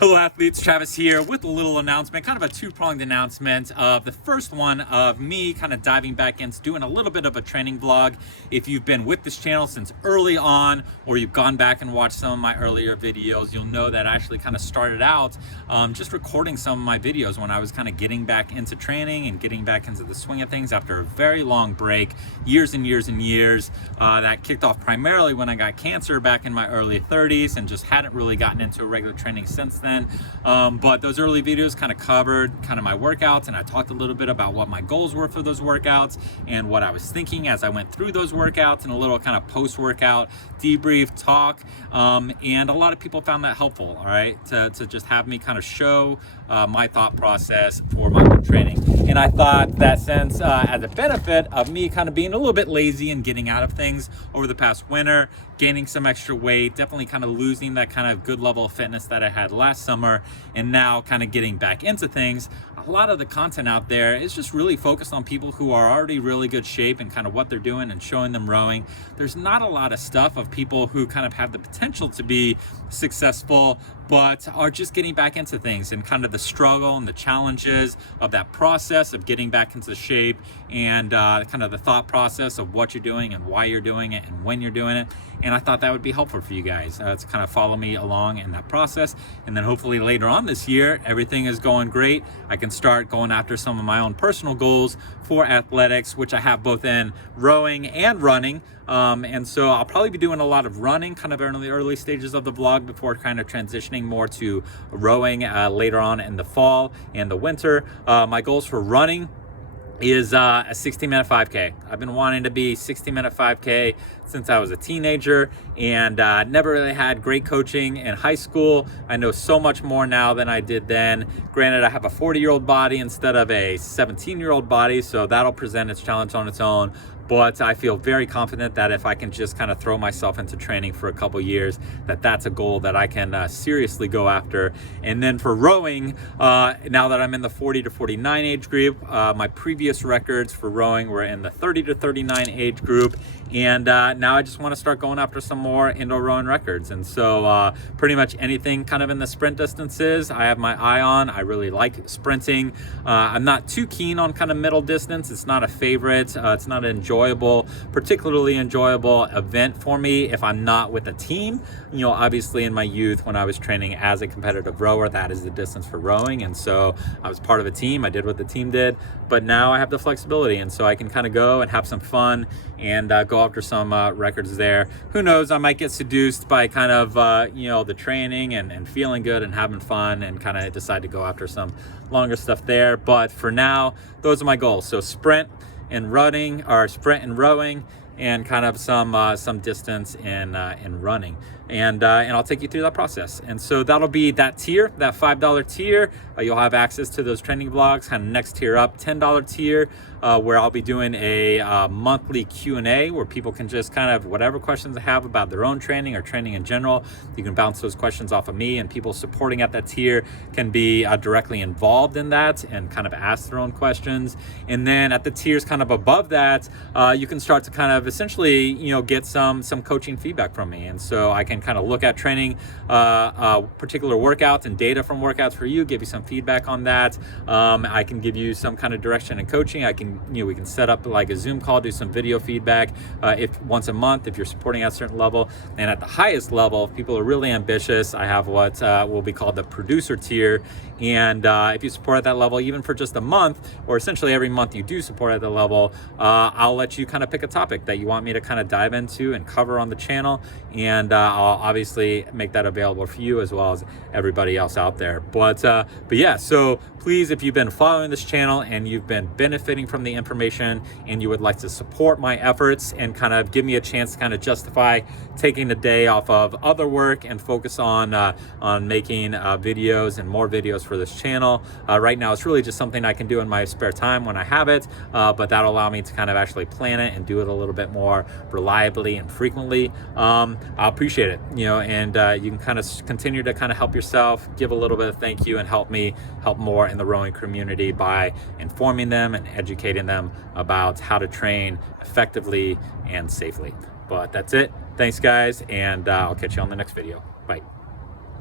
Hello athletes, Travis here with a little announcement, kind of a two-pronged announcement of the first one of me kind of diving back into doing a little bit of a training vlog. If you've been with this channel since early on, or you've gone back and watched some of my earlier videos, you'll know that I actually kind of started out just recording some of my videos when I was kind of getting back into training and getting back into the swing of things after a very long break, years and years and years. That kicked off primarily when I got cancer back in my early 30s and just hadn't really gotten into regular training since then. But those early videos kind of covered kind of my workouts, and I talked a little bit about what my goals were for those workouts and what I was thinking as I went through those workouts, and a little kind of post-workout debrief talk. And a lot of people found that helpful, all right, to just have me kind of show my thought process for my training. And I thought that since as a benefit of me kind of being a little bit lazy and getting out of things over the past winter, gaining some extra weight, definitely kind of losing that kind of good level of fitness that I had last summer, and now kind of getting back into things, a lot of the content out there is just really focused on people who are already really good shape and kind of what they're doing and showing them rowing. There's not a lot of stuff of people who kind of have the potential to be successful, but are just getting back into things and kind of the struggle and the challenges of that process of getting back into shape, and kind of the thought process of what you're doing and why you're doing it and when you're doing it. And I thought that would be helpful for you guys to kind of follow me along in that process. And then hopefully later on this year, everything is going great, I can start going after some of my own personal goals for athletics, which I have both in rowing and running. And so I'll probably be doing a lot of running kind of in the early stages of the vlog before kind of transitioning more to rowing later on in the fall and the winter. My goals for running is a 60-minute 5K. I've been wanting to be 60-minute 5K since I was a teenager, and never really had great coaching in high school. I know so much more now than I did then. Granted, I have a 40-year-old body instead of a 17-year-old body, so that'll present its challenge on its own. But I feel very confident that if I can just kind of throw myself into training for a couple years, that's a goal that I can seriously go after. And then for rowing, now that I'm in the 40 to 49 age group, my previous records for rowing were in the 30 to 39 age group. And now I just want to start going after some more indoor rowing records. And so pretty much anything kind of in the sprint distances, I have my eye on. I really like sprinting. I'm not too keen on kind of middle distance. It's not a favorite. It's not an particularly enjoyable event for me if I'm not with a team. You know, obviously in my youth when I was training as a competitive rower, that is the distance for rowing. And so I was part of a team. I did what the team did, but now I have the flexibility. And so I can kind of go and have some fun and go after some records there. Who knows, I might get seduced by kind of, the training and feeling good and having fun and kind of decide to go after some longer stuff there. But for now, those are my goals. So sprint and running, or sprint and rowing, and kind of some distance in running, and I'll take you through that process. And so that'll be that tier, that $5 tier. You'll have access to those training vlogs. Kind of next tier up, $10 tier, where I'll be doing a monthly Q&A where people can just kind of whatever questions they have about their own training or training in general, you can bounce those questions off of me, and people supporting at that tier can be directly involved in that and kind of ask their own questions. And then at the tiers kind of above that, you can start to kind of essentially get some coaching feedback from me. And so I can kind of look at training particular workouts and data from workouts for you, give you some feedback on that. I can give you some kind of direction and coaching. We can set up like a Zoom call, do some video feedback if once a month if you're supporting at a certain level. And at the highest level, if people are really ambitious, I have what will be called the producer tier. And if you support at that level, even for just a month, or essentially every month you do support at the level, I'll let you kind of pick a topic that you want me to kind of dive into and cover on the channel. And I'll obviously make that available for you as well as everybody else out there. But yeah, so please, if you've been following this channel and you've been benefiting from the information and you would like to support my efforts and kind of give me a chance to kind of justify taking a day off of other work and focus on making videos and more videos for this channel. Right now, it's really just something I can do in my spare time when I have it, but that'll allow me to kind of actually plan it and do it a little bit more reliably and frequently. I appreciate it, and you can kind of continue to kind of help yourself, give a little bit of thank you, and help me help more in the rowing community by informing them and educating them about how to train effectively and safely. But that's it. Thanks, guys, and I'll catch you on the next video. Bye.